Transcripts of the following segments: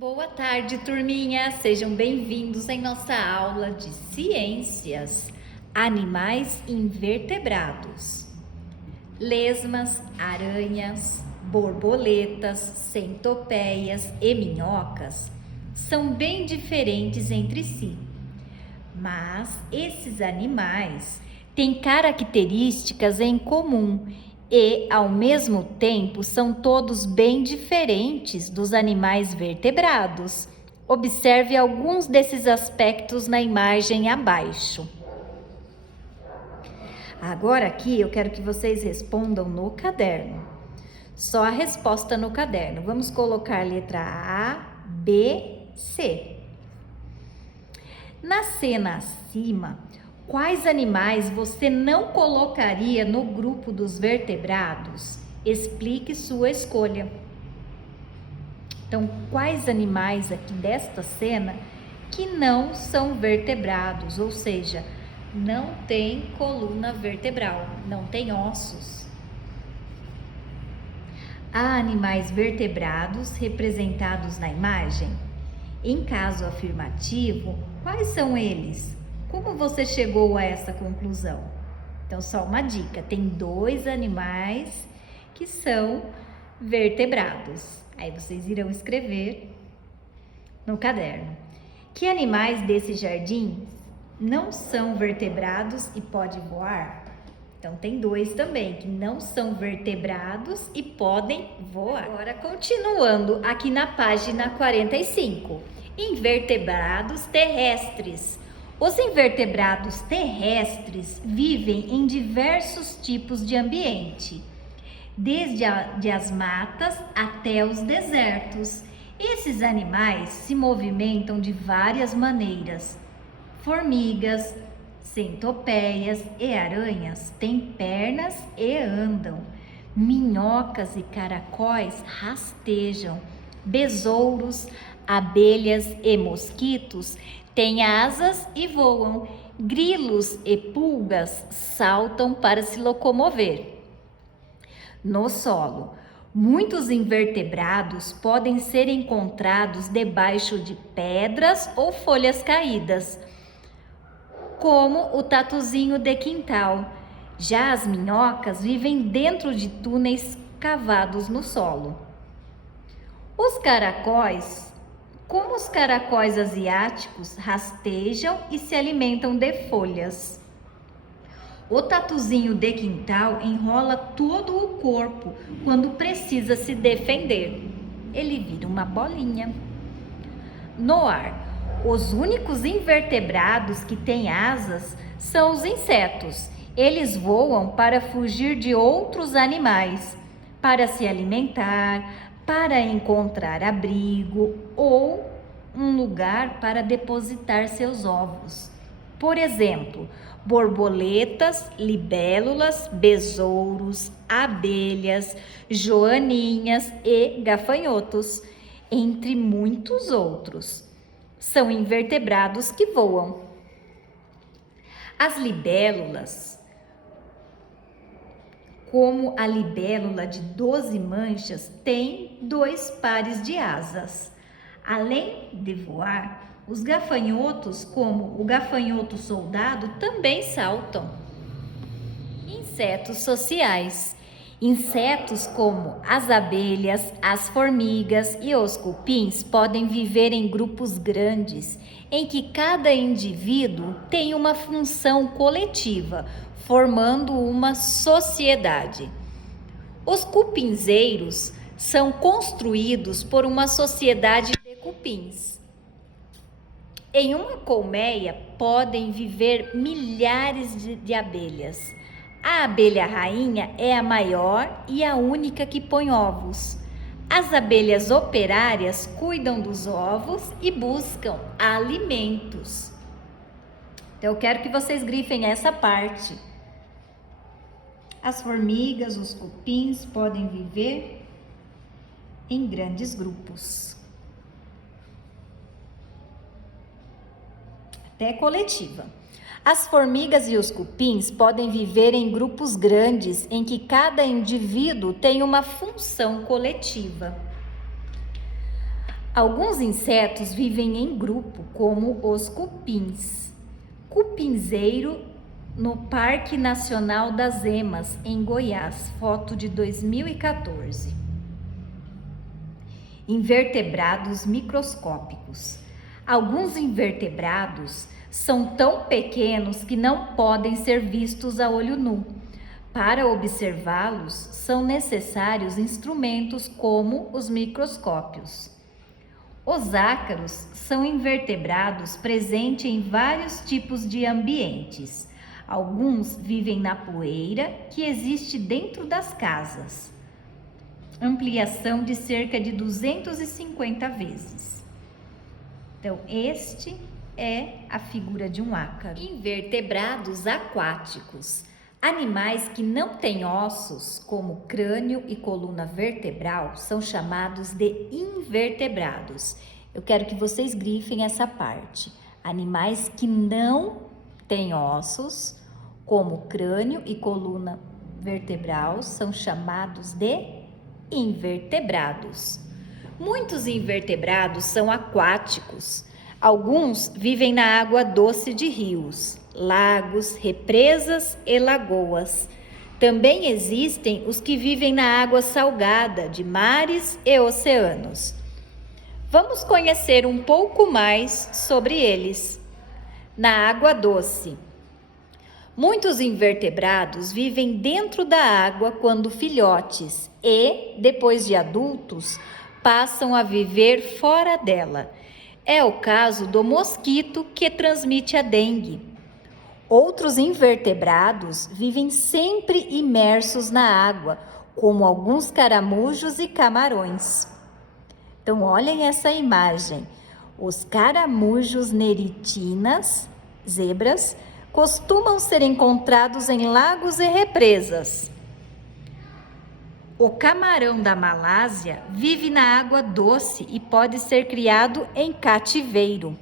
Boa tarde, turminha! Sejam bem-vindos em nossa aula de ciências. Animais invertebrados. Lesmas, aranhas, borboletas, centopeias e minhocas são bem diferentes entre si. Mas esses animais têm características em comum e, ao mesmo tempo, são todos bem diferentes dos animais vertebrados. Observe alguns desses aspectos na imagem abaixo. Agora aqui eu quero que vocês respondam no caderno. Só a resposta no caderno. Vamos colocar letra A, B, C. Na cena acima, quais animais você não colocaria no grupo dos vertebrados? Explique sua escolha. Então, quais animais aqui desta cena que não são vertebrados, ou seja, não tem coluna vertebral, não tem ossos? Há animais vertebrados representados na imagem? Em caso afirmativo, quais são eles? Como você chegou a essa conclusão? Então, só uma dica: tem 2 animais que são vertebrados. Aí vocês irão escrever no caderno. Que animais desse jardim não são vertebrados e podem voar? Então, tem 2 também que não são vertebrados e podem voar. Agora, continuando aqui na página 45. Invertebrados terrestres. Os invertebrados terrestres vivem em diversos tipos de ambiente, desde as matas até os desertos. Esses animais se movimentam de várias maneiras. Formigas, centopeias e aranhas têm pernas e andam. Minhocas e caracóis rastejam. Besouros, abelhas e mosquitos têm asas e voam. Grilos e pulgas saltam para se locomover. No solo, muitos invertebrados podem ser encontrados debaixo de pedras ou folhas caídas, como o tatuzinho de quintal. Já as minhocas vivem dentro de túneis cavados no solo. Os caracóis, como os caracóis asiáticos, rastejam e se alimentam de folhas. O tatuzinho de quintal enrola todo o corpo quando precisa se defender. Ele vira uma bolinha. No ar, os únicos invertebrados que têm asas são os insetos. Eles voam para fugir de outros animais, para se alimentar, para encontrar abrigo ou um lugar para depositar seus ovos. Por exemplo, borboletas, libélulas, besouros, abelhas, joaninhas e gafanhotos, entre muitos outros. São invertebrados que voam. As libélulas, como a libélula de 12 manchas, têm 2 pares de asas. Além de voar, os gafanhotos, como o gafanhoto soldado, também saltam. Insetos sociais. Insetos como as abelhas, as formigas e os cupins podem viver em grupos grandes, em que cada indivíduo tem uma função coletiva, formando uma sociedade. Os cupinzeiros são construídos por uma sociedade de cupins. Em uma colmeia podem viver milhares de abelhas. A abelha rainha é a maior e a única que põe ovos. As abelhas operárias cuidam dos ovos e buscam alimentos. Então, eu quero que vocês grifem essa parte. As formigas, os cupins podem viver em grandes grupos, até coletiva. As formigas e os cupins podem viver em grupos grandes em que cada indivíduo tem uma função coletiva. Alguns insetos vivem em grupo, como os cupins. Cupinzeiro no Parque Nacional das Emas, em Goiás, foto de 2014. Invertebrados microscópicos. Alguns invertebrados são tão pequenos que não podem ser vistos a olho nu. Para observá-los, são necessários instrumentos como os microscópios. Os ácaros são invertebrados presentes em vários tipos de ambientes. Alguns vivem na poeira que existe dentro das casas. Ampliação de cerca de 250 vezes. Então, este é a figura de um ácaro. Invertebrados aquáticos. Animais que não têm ossos, como crânio e coluna vertebral, são chamados de invertebrados. Eu quero que vocês grifem essa parte. Animais que não têm ossos, como crânio e coluna vertebral, são chamados de invertebrados. Muitos invertebrados são aquáticos. Alguns vivem na água doce de rios, lagos, represas e lagoas. Também existem os que vivem na água salgada de mares e oceanos. Vamos conhecer um pouco mais sobre eles. Na água doce. Muitos invertebrados vivem dentro da água quando filhotes e, depois de adultos, passam a viver fora dela. É o caso do mosquito que transmite a dengue. Outros invertebrados vivem sempre imersos na água, como alguns caramujos e camarões. Então, olhem essa imagem. Os caramujos neritinas, zebras, costumam ser encontrados em lagos e represas. O camarão da Malásia vive na água doce e pode ser criado em cativeiro.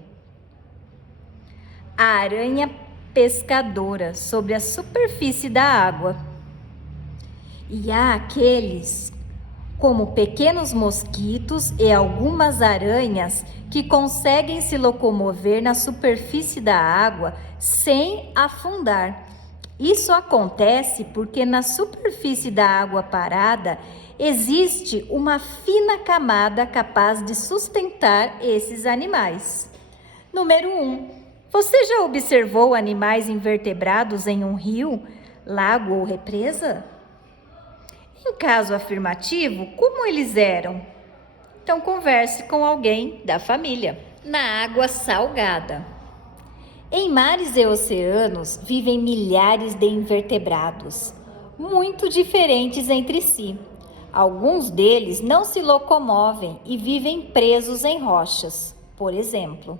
A aranha pescadora sobre a superfície da água. E há aqueles, como pequenos mosquitos e algumas aranhas, que conseguem se locomover na superfície da água sem afundar. Isso acontece porque na superfície da água parada existe uma fina camada capaz de sustentar esses animais. Número 1. Você já observou animais invertebrados em um rio, lago ou represa? Em caso afirmativo, como eles eram? Então converse com alguém da família. Na água salgada. Em mares e oceanos vivem milhares de invertebrados, muito diferentes entre si. Alguns deles não se locomovem e vivem presos em rochas, por exemplo.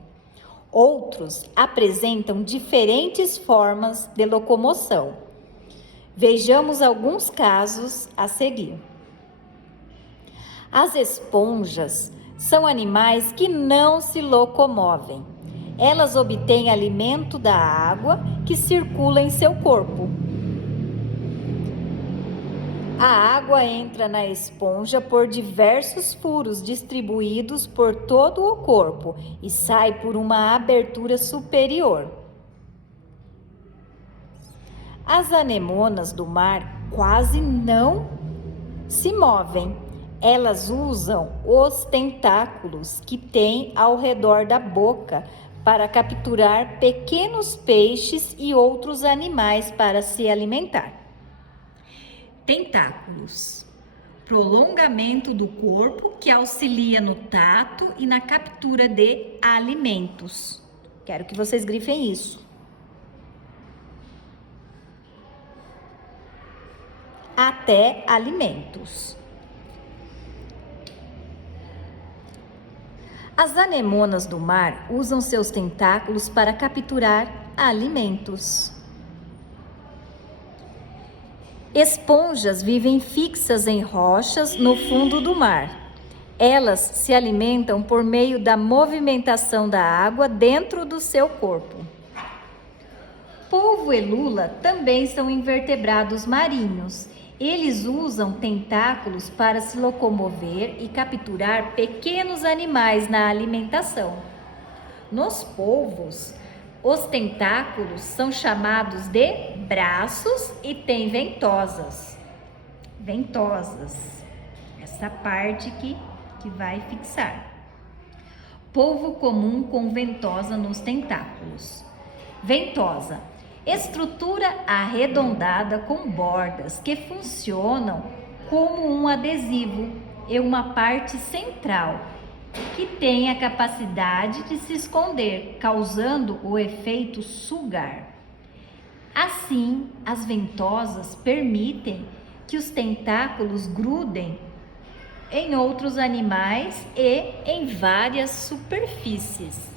Outros apresentam diferentes formas de locomoção. Vejamos alguns casos a seguir. As esponjas são animais que não se locomovem. Elas obtêm alimento da água que circula em seu corpo. A água entra na esponja por diversos furos distribuídos por todo o corpo e sai por uma abertura superior. As anemonas do mar quase não se movem. Elas usam os tentáculos que têm ao redor da boca para capturar pequenos peixes e outros animais para se alimentar. Tentáculos. Prolongamento do corpo que auxilia no tato e na captura de alimentos. Quero que vocês grifem isso. Até alimentos. As anemonas do mar usam seus tentáculos para capturar alimentos. Esponjas vivem fixas em rochas no fundo do mar. Elas se alimentam por meio da movimentação da água dentro do seu corpo. Polvo e lula também são invertebrados marinhos. Eles usam tentáculos para se locomover e capturar pequenos animais na alimentação. Nos polvos, os tentáculos são chamados de braços e têm ventosas. Ventosas, essa parte que vai fixar. Polvo comum com ventosa nos tentáculos. Ventosa, estrutura arredondada com bordas que funcionam como um adesivo e uma parte central que tem a capacidade de se esconder, causando o efeito sugar. Assim, as ventosas permitem que os tentáculos grudem em outros animais e em várias superfícies.